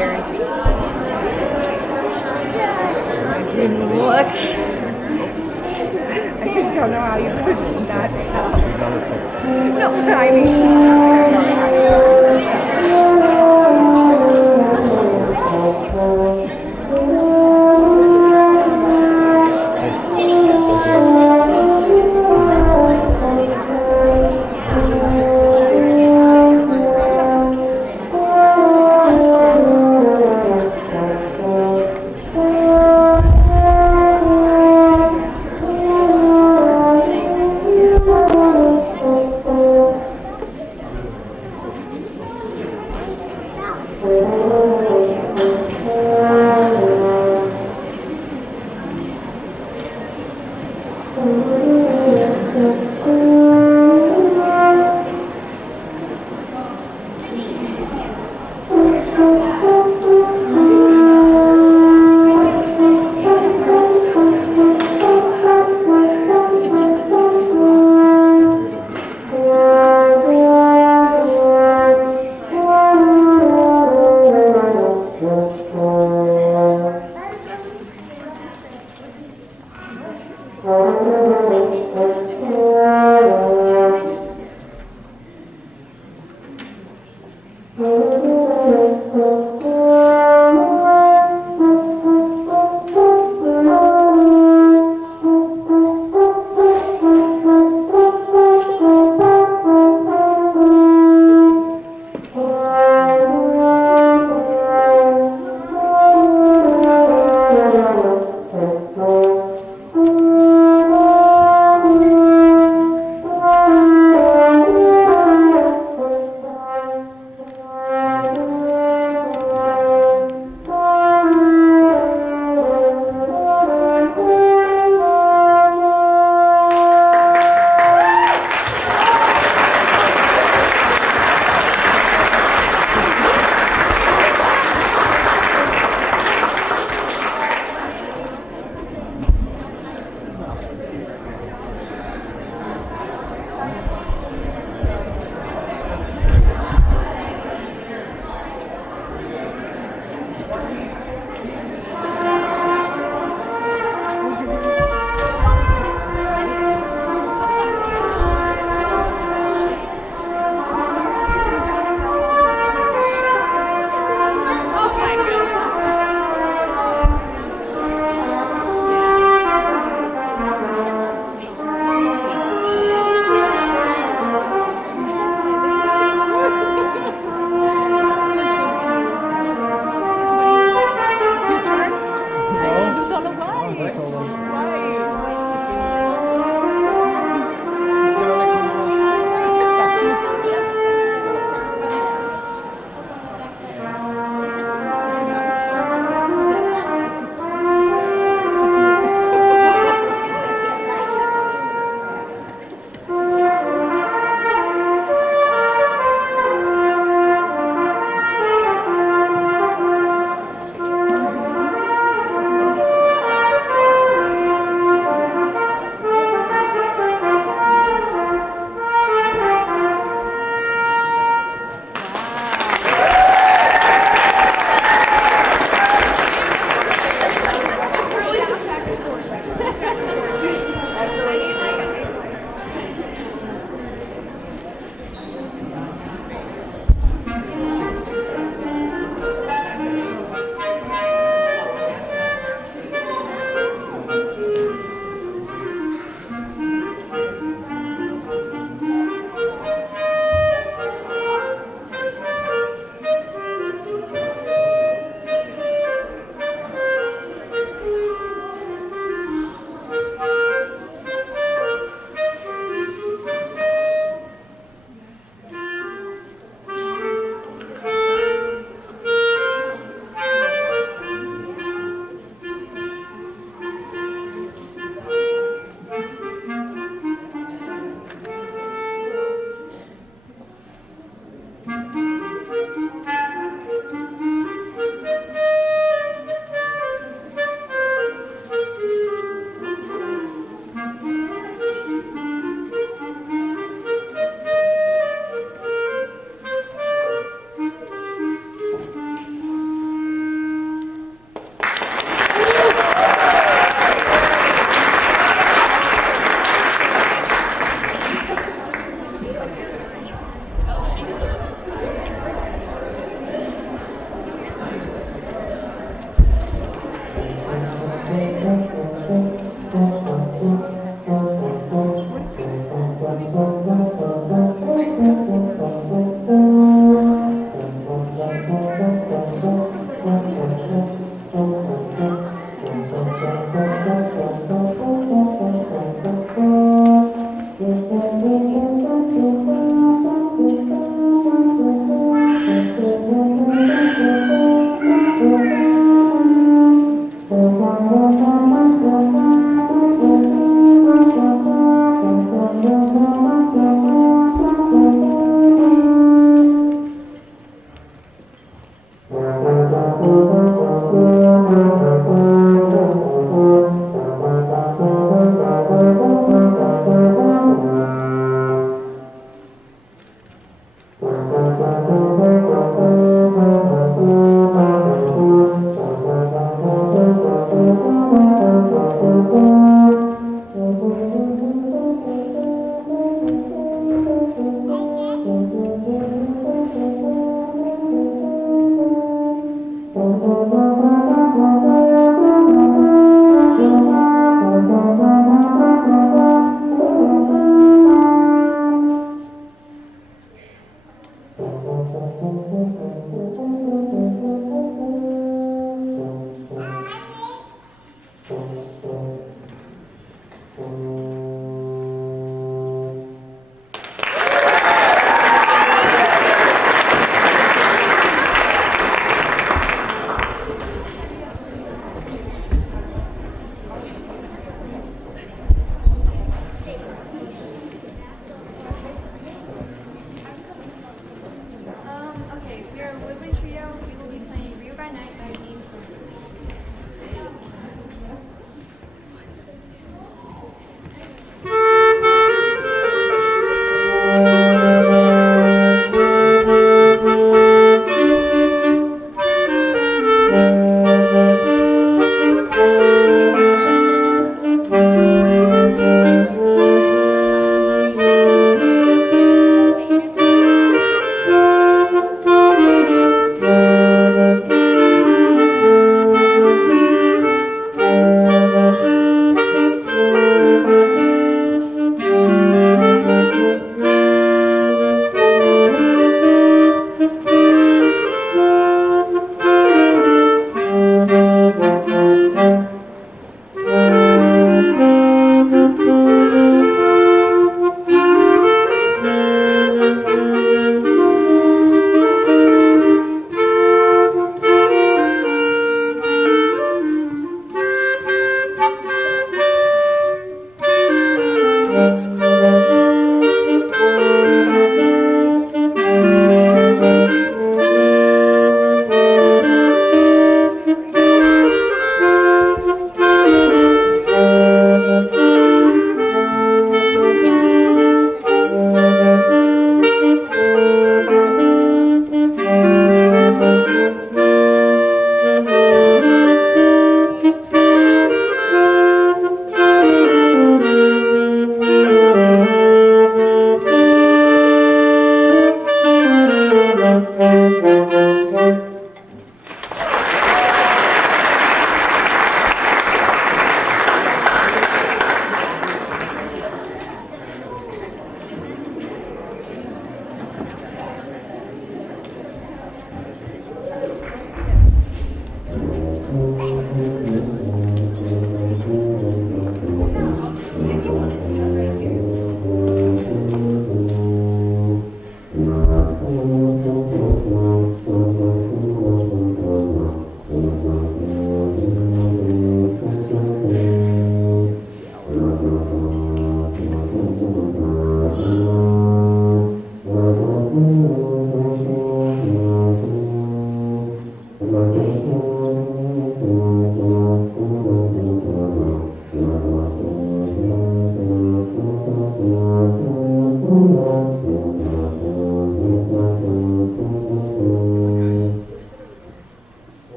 guarantee. I didn't look. I just don't know how you could not tell. No, I mean,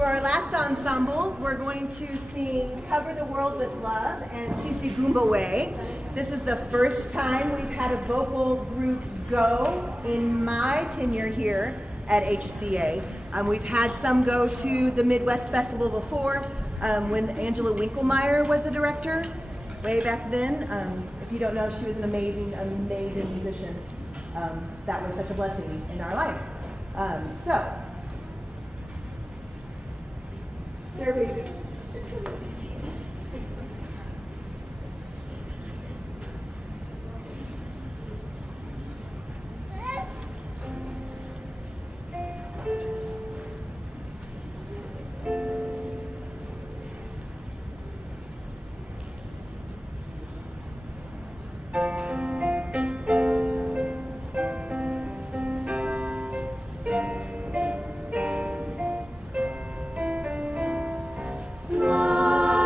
For our last ensemble, we're going to sing Cover the World with Love and Sisi Goomba. This is the first time we've had a vocal group go in my tenure here at HCA. We've had some go to the Midwest Festival before when Angela Winkelmeyer was the director way back then. If you don't know, she was an amazing, amazing musician. That was such a blessing in our lives. Everybody. Love.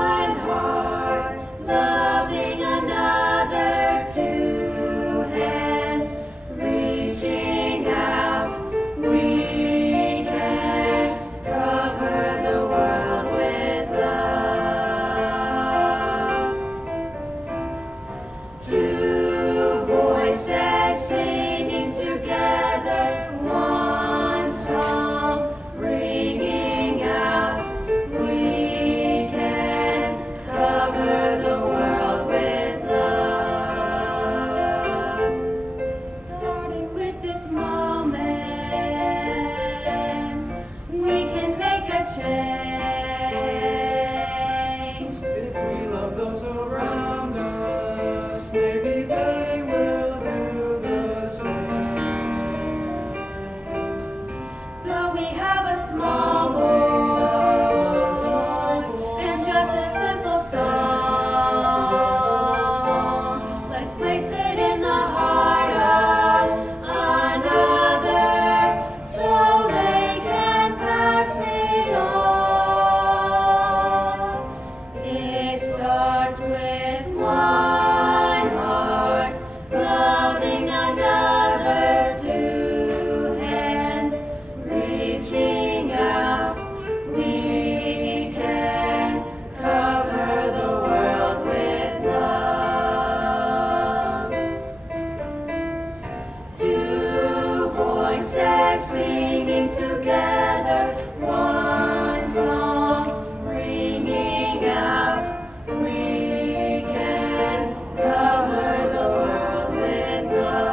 voices singing together, one song ringing out. We can cover the world with love.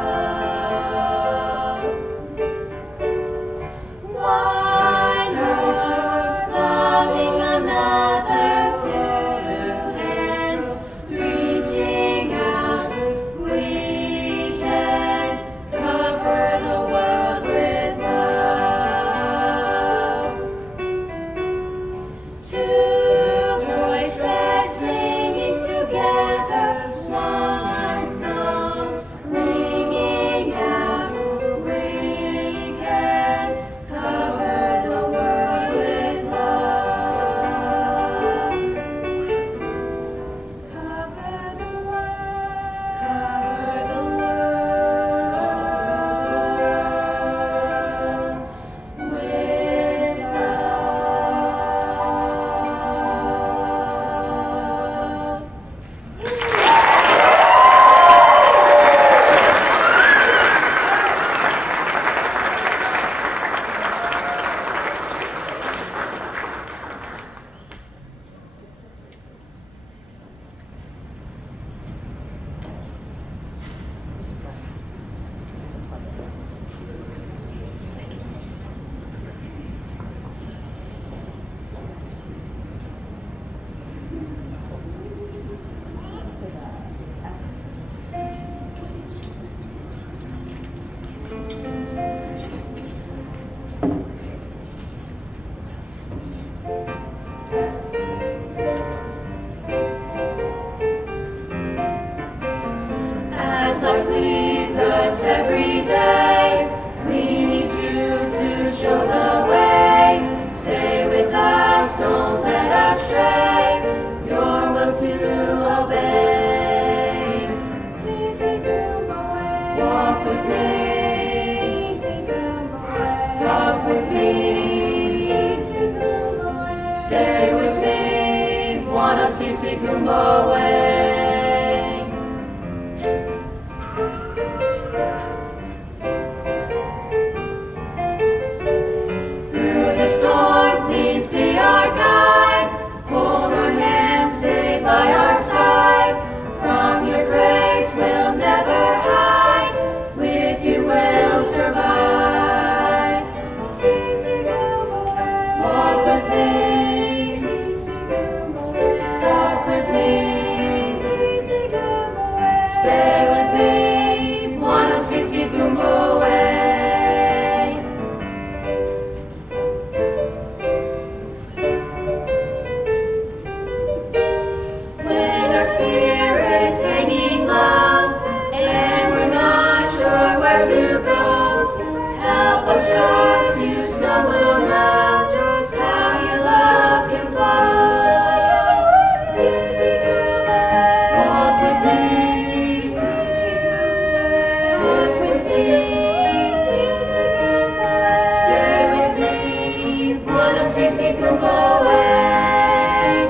One heart loving another, two hands reaching out. We can cover the world with love. Two voices singing together, one song ringing out. We can cover the world with love. Cover the world. Cover the world with love. As life leads us every day, we need you to show the way. Stay with us, don't let us stray. Your will to obey. Walk with me. Talk with me. Stay with me. Wanna see Gumbo way. Through the storm, please be our guide. Hold our hands, stay by our side. From your grace we'll never hide. With you we'll survive. Walk with me. Talk with me. Stay with me. Wanna see Gumbo way. When our spirit's hanging low and we're not sure where to go, help us trust you, so we'll know just how your love can flow. Walk with me. Talk with me. Stay with me. Wanna see Gumbo way.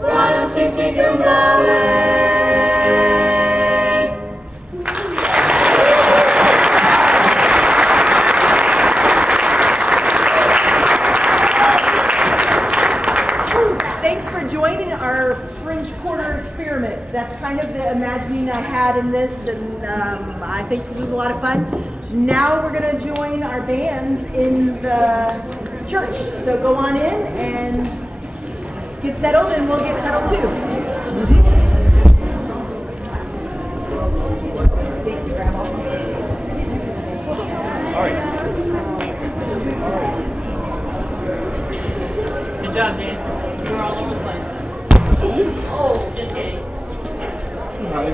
Wanna see Gumbo way. Thanks for joining our Fringe Quarter experiment. That's kind of the imagining I had in this, and I think this was a lot of fun. Now we're going to join our bands in the church. So go on in and get settled, and we'll get settled too. All right. Good job, Dan. You're all over the place. Oh, just kidding. Hi.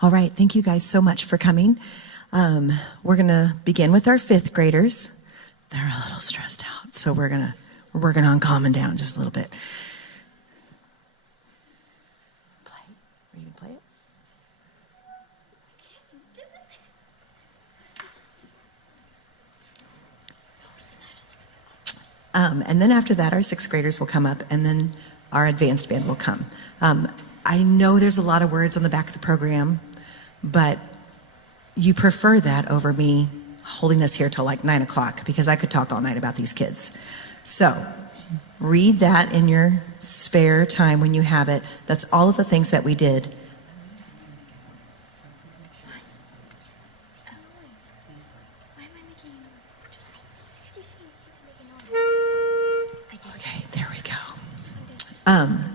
All right, thank you guys so much for coming. We're gonna begin with our fifth graders. They're a little stressed out, so we're working on calming down just a little bit. Play. Are you gonna play it? And then after that, our sixth graders will come up, and then our advanced band will come. I know there's a lot of words on the back of the program, but you prefer that over me holding us here till like 9 o'clock, because I could talk all night about these kids. So read that in your spare time when you have it. That's all of the things that we did. Okay, there we go.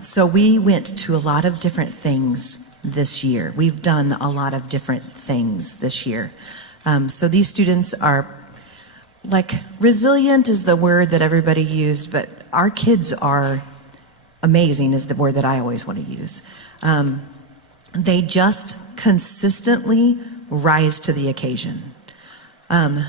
So we went to a lot of different things this year. We've done a lot of different things this year. So these students are, like, resilient is the word that everybody used, but our kids are amazing is the word that I always want to use. They just consistently rise to the occasion.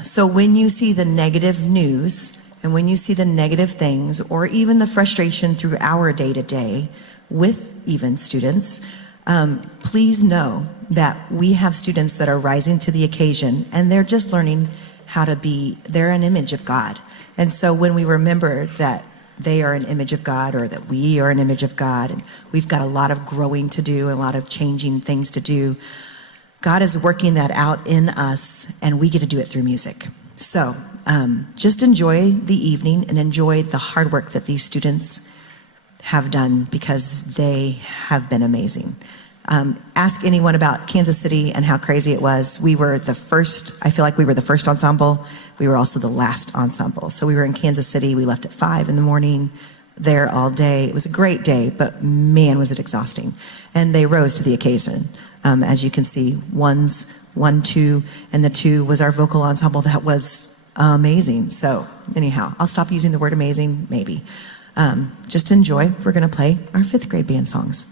So when you see the negative news, and when you see the negative things, or even the frustration through our day-to-day with even students, please know that we have students that are rising to the occasion, and they're just learning how to be, they're an image of God. And so when we remember that they are an image of God, or that we are an image of God, and we've got a lot of growing to do, a lot of changing things to do, God is working that out in us, and we get to do it through music. So just enjoy the evening and enjoy the hard work that these students have done, because they have been amazing. Ask anyone about Kansas City and how crazy it was. We were the first, I feel like we were the first ensemble. We were also the last ensemble. So we were in Kansas City. We left at 5 in the morning, there all day. It was a great day, but man, was it exhausting. And they rose to the occasion. As you can see, 1, 2, and the 2 was our vocal ensemble. That was amazing. So anyhow, I'll stop using the word amazing, maybe. Just enjoy. We're gonna play our 5th grade band songs.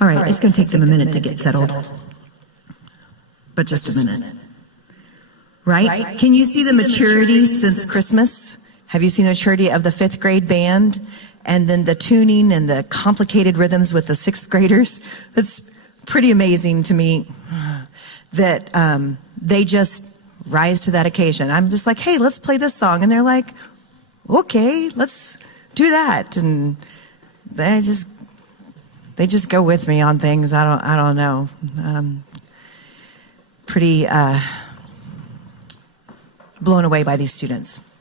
All right, it's going to take them a minute to get settled, but just a minute. Right? Can you see the maturity since Christmas? Have you seen the maturity of the 5th grade band? And then the tuning and the complicated rhythms with the 6th graders? It's pretty amazing to me that they just rise to that occasion. I'm just like, hey, let's play this song. And they're like, okay, let's do that. And they just go with me on things. I don't know. Pretty blown away by these students.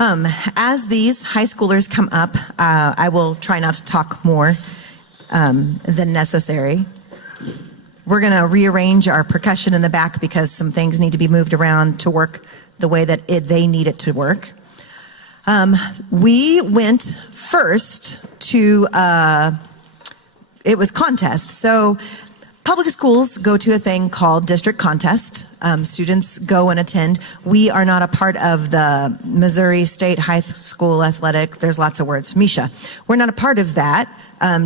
As these high schoolers come up, I will try not to talk more than necessary. We're going to rearrange our percussion in the back because some things need to be moved around to work the way that they need it to work. We went first to, it was contest. So public schools go to a thing called district contest. Students go and attend. We are not a part of the Missouri State High School Athletic. There's lots of words. Misha. We're not a part of that.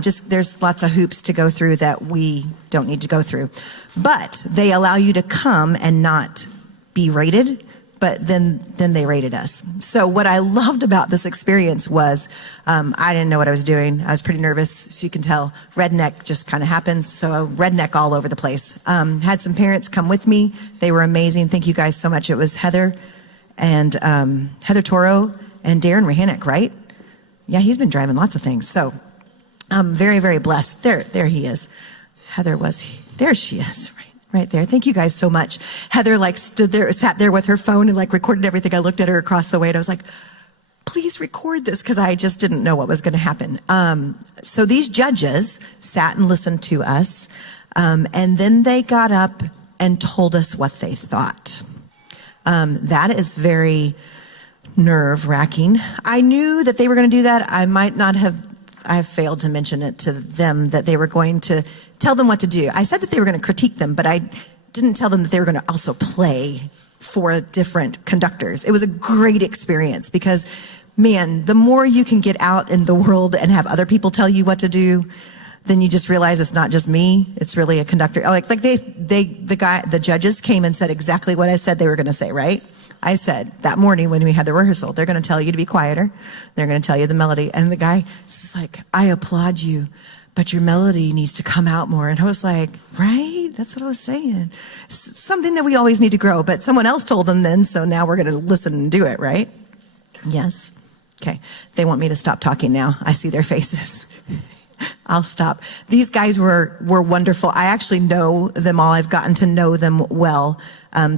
Just there's lots of hoops to go through that we don't need to go through. But they allow you to come and not be rated, but then they rated us. So what I loved about this experience was I didn't know what I was doing. I was pretty nervous, so you can tell redneck just kind of happens. So redneck all over the place. Had some parents come with me. They were amazing. Thank you guys so much. It was Heather and Heather Toro and Darren Rehanek, right? Yeah, he's been driving lots of things. So I'm very, very blessed. There he is. Heather was, there she is, right there. Thank you guys so much. Heather like stood there, sat there with her phone and like recorded everything. I looked at her across the way and I was like, please record this, because I just didn't know what was going to happen. So these judges sat and listened to us, and then they got up and told us what they thought. That is very nerve-wracking. I knew that they were going to do that. I failed to mention it to them that they were going to tell them what to do. I said that they were going to critique them, but I didn't tell them that they were going to also play for different conductors. It was a great experience because, man, the more you can get out in the world and have other people tell you what to do, then you just realize it's not just me, it's really a conductor. The judges came and said exactly what I said they were going to say, right? I said that morning when we had the rehearsal, they're going to tell you to be quieter. They're going to tell you the melody. And the guy is like, I applaud you, but your melody needs to come out more. And I was like, right? That's what I was saying. Something that we always need to grow, but someone else told them then, so now we're going to listen and do it, right? Yes. Okay. They want me to stop talking now. I see their faces. I'll stop. These guys were wonderful. I actually know them all. I've gotten to know them well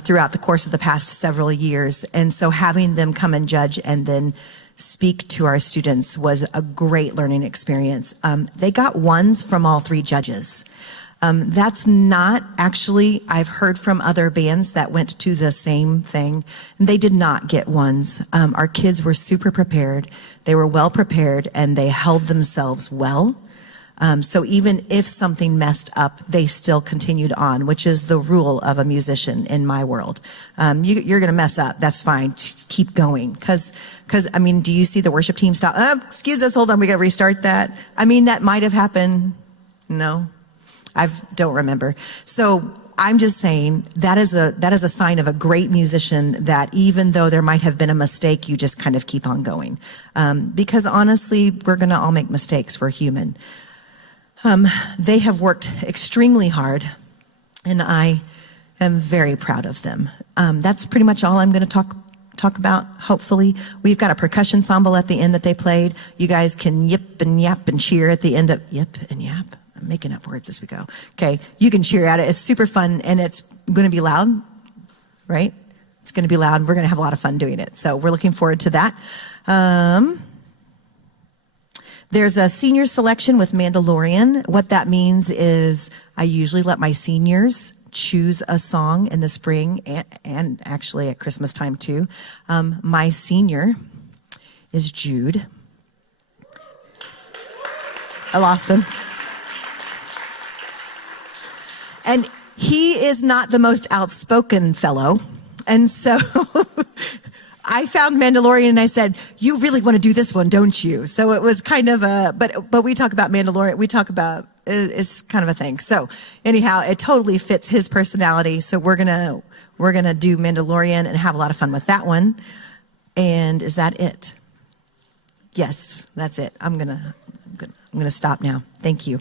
throughout the course of the past several years. And so having them come and judge and then speak to our students was a great learning experience. They got ones from all three judges. That's not actually, I've heard from other bands that went to the same thing. They did not get ones. Our kids were super prepared. They were well prepared and they held themselves well. So even if something messed up, they still continued on, which is the rule of a musician in my world. You're going to mess up. That's fine. Just keep going. Because, I mean, do you see the worship team stop? Excuse us. Hold on. We got to restart that. I mean, that might have happened. No, I don't remember. So I'm just saying that is a sign of a great musician, that even though there might have been a mistake, you just kind of keep on going. Because honestly, we're going to all make mistakes. We're human. They have worked extremely hard, and I am very proud of them. That's pretty much all I'm going to talk about, hopefully. We've got a percussion ensemble at the end that they played. You guys can yip and yap and cheer at the end of yip and yap. I'm making up words as we go. Okay, you can cheer at it. It's super fun, and it's going to be loud, right? It's going to be loud. We're going to have a lot of fun doing it. So we're looking forward to that. There's a senior selection with Mandalorian. What that means is I usually let my seniors choose a song in the spring and actually at Christmas time too. My senior is Jude. I lost him. And he is not the most outspoken fellow. And so I found Mandalorian and I said, you really want to do this one, don't you? So it was kind of but we talk about Mandalorian, we talk about, it's kind of a thing. So anyhow, it totally fits his personality. So we're gonna do Mandalorian and have a lot of fun with that one. And is that it? Yes, that's it. I'm gonna stop now. Thank you.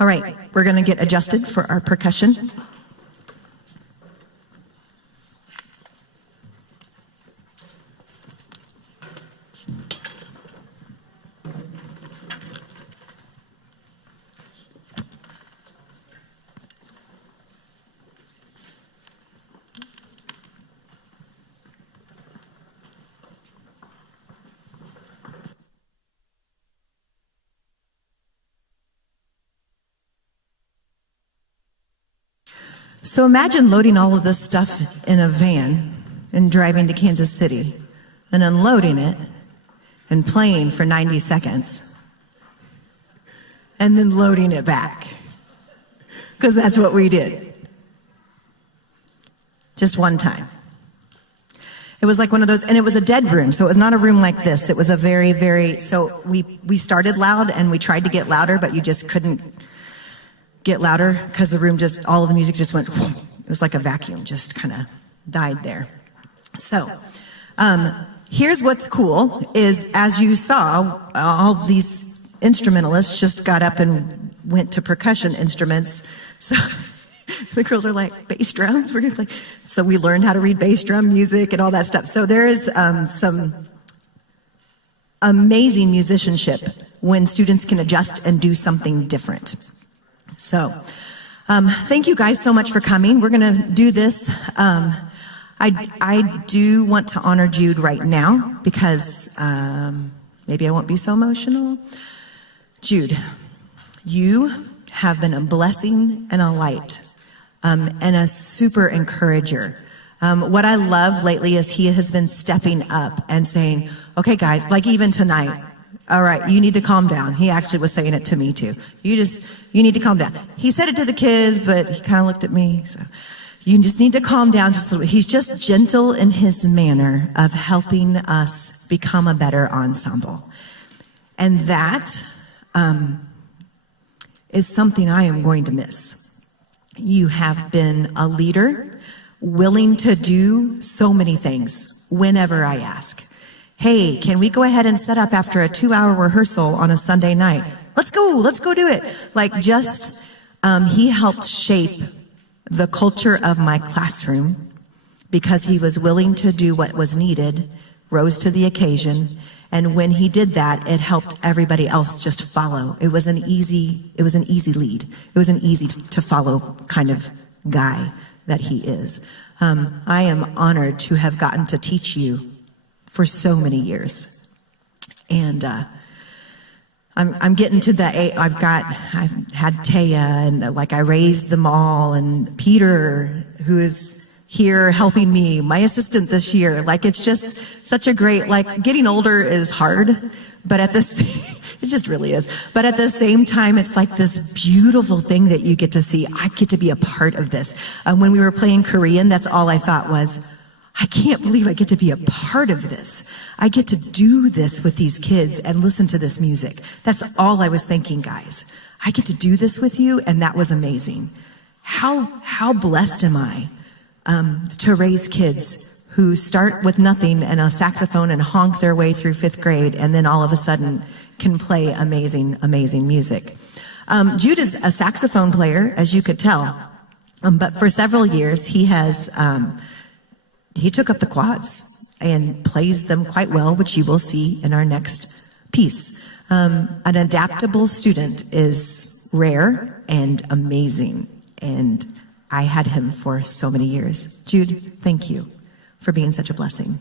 All right, we're going to get adjusted for our percussion. So imagine loading all of this stuff in a van and driving to Kansas City and unloading it and playing for 90 seconds and then loading it back, because that's what we did. Just one time. It was like one of those, and it was a dead room, so it was not a room like this. It was a very, very, so we started loud and we tried to get louder, but you just couldn't get louder because the room just, all of the music just went, whoom. It was like a vacuum, just kind of died there. So here's what's cool is, as you saw, all these instrumentalists just got up and went to percussion instruments. So the girls are like, bass drums, we're gonna play. So we learned how to read bass drum music and all that stuff. So there is some amazing musicianship when students can adjust and do something different. So, thank you guys so much for coming. We're going to do this. I do want to honor Jude right now because maybe I won't be so emotional. Jude, you have been a blessing and a light and a super encourager. What I love lately is he has been stepping up and saying, okay, guys, like even tonight, all right, you need to calm down. He actually was saying it to me too. You need to calm down. He said it to the kids, but he kind of looked at me. So you just need to calm down just a little bit. He's just gentle in his manner of helping us become a better ensemble. And that is something I am going to miss. You have been a leader, willing to do so many things whenever I ask. Hey, can we go ahead and set up after a 2-hour rehearsal on a Sunday night? Let's go do it. Like he helped shape the culture of my classroom because he was willing to do what was needed, rose to the occasion, and when he did that, it helped everybody else just follow. It was an easy lead. It was an easy to follow kind of guy that he is. I am honored to have gotten to teach you for so many years. And I'm getting to the, I've had Taya, and like I raised them all, and Peter, who is here helping me, my assistant this year. Like it's just such a great, like getting older is hard, but at this, it just really is. But at the same time, it's like this beautiful thing that you get to see. I get to be a part of this. When we were playing Korean, that's all I thought was, I can't believe I get to be a part of this. I get to do this with these kids and listen to this music. That's all I was thinking, guys. I get to do this with you, and that was amazing. How blessed am I to raise kids who start with nothing and a saxophone and honk their way through 5th grade, and then all of a sudden can play amazing, amazing music. Jude is a saxophone player, as you could tell, but for several years he has he took up the quads and plays them quite well, which you will see in our next piece. An adaptable student is rare and amazing, and I had him for so many years. Jude, thank you for being such a blessing.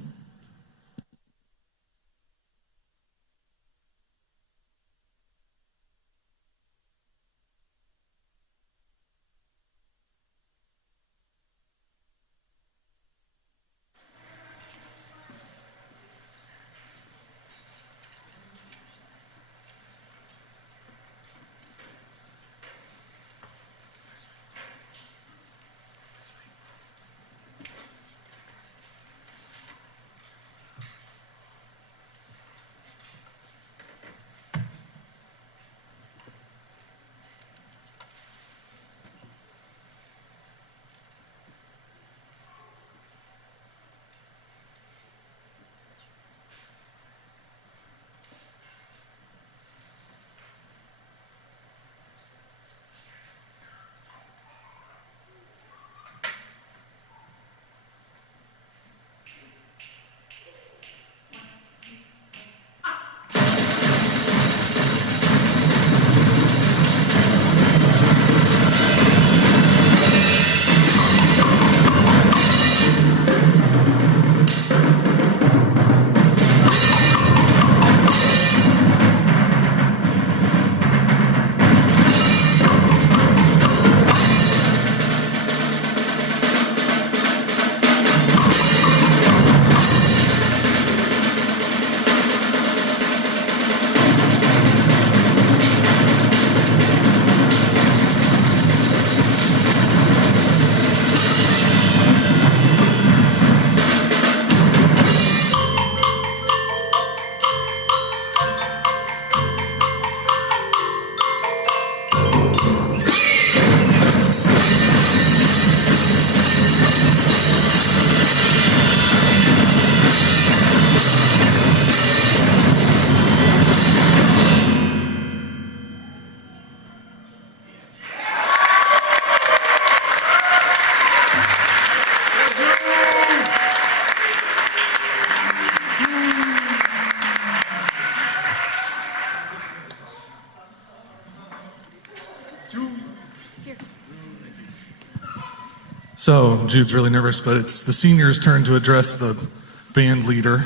So Jude's really nervous, but it's the seniors' turn to address the band leader.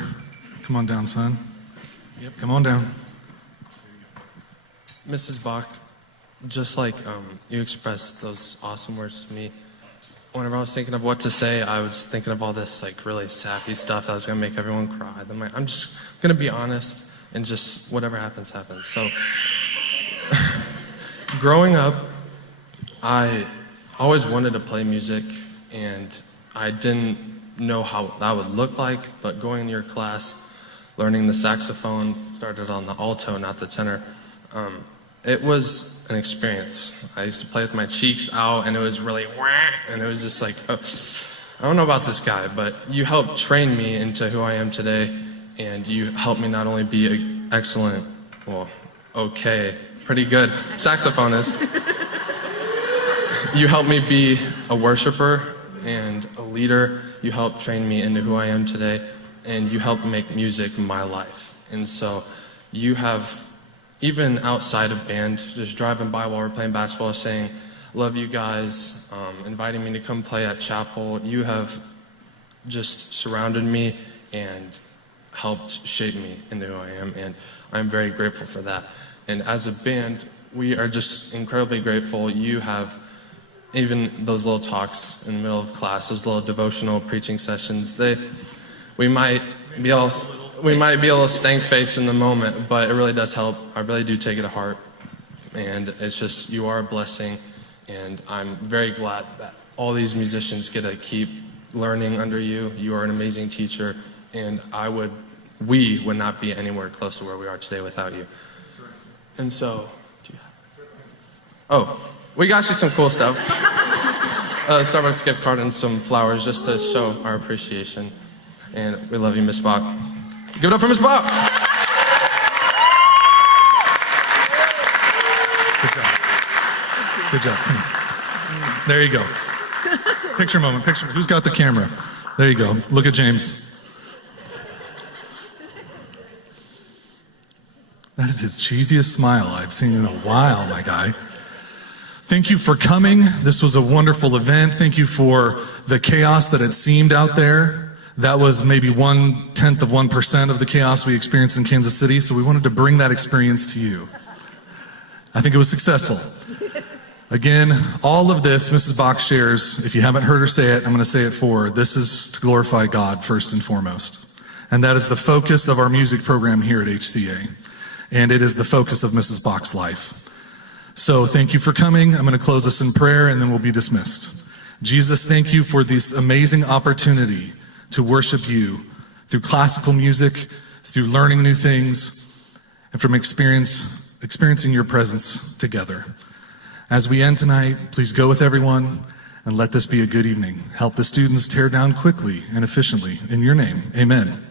Come on down, son. Yep, come on down. Mrs. Bach, just like you expressed those awesome words to me, whenever I was thinking of what to say, I was thinking of all this like really sappy stuff that was gonna make everyone cry. Then I'm just gonna be honest and just whatever happens, happens. So growing up, I always wanted to play music, and I didn't know how that would look like, but going in your class, learning the saxophone, started on the alto, not the tenor, it was an experience. I used to play with my cheeks out, and it was really wah, and it was just like, oh, I don't know about this guy, but you helped train me into who I am today, and you helped me not only be an excellent, well, okay, pretty good saxophonist, you helped me be a worshiper and a leader. You helped train me into who I am today, and you helped make music my life. And so you have, even outside of band, just driving by while we're playing basketball, saying, love you guys, inviting me to come play at chapel. You have just surrounded me and helped shape me into who I am, and I'm very grateful for that. And as a band, we are just incredibly grateful. You have even those little talks in the middle of class, those little devotional preaching sessions, we might be a little stank face in the moment, but it really does help. I really do take it to heart. And it's just, you are a blessing, and I'm very glad that all these musicians get to keep learning under you. You are an amazing teacher, and we would not be anywhere close to where we are today without you. And so, we got you some cool stuff. Starbucks gift card and some flowers just to show our appreciation. And we love you, Miss Bach. Give it up for Miss Bach. Good job. Come on. There you go. Picture moment. Who's got the camera? There you go. Look at James. That is his cheesiest smile I've seen in a while, my guy. Thank you for coming. This was a wonderful event. Thank you for the chaos that it seemed out there. That was maybe 0.1% of the chaos we experienced in Kansas City, so we wanted to bring that experience to you. I think it was successful. Again, all of this, Mrs. Bach shares, if you haven't heard her say it, I'm going to say it for her. This is to glorify God first and foremost. And that is the focus of our music program here at HCA. And it is the focus of Mrs. Bach's life. So thank you for coming. I'm going to close us in prayer, and then we'll be dismissed. Jesus, thank you for this amazing opportunity to worship you through classical music, through learning new things, and from experiencing your presence together. As we end tonight, please go with everyone and let this be a good evening. Help the students tear down quickly and efficiently. In your name, amen.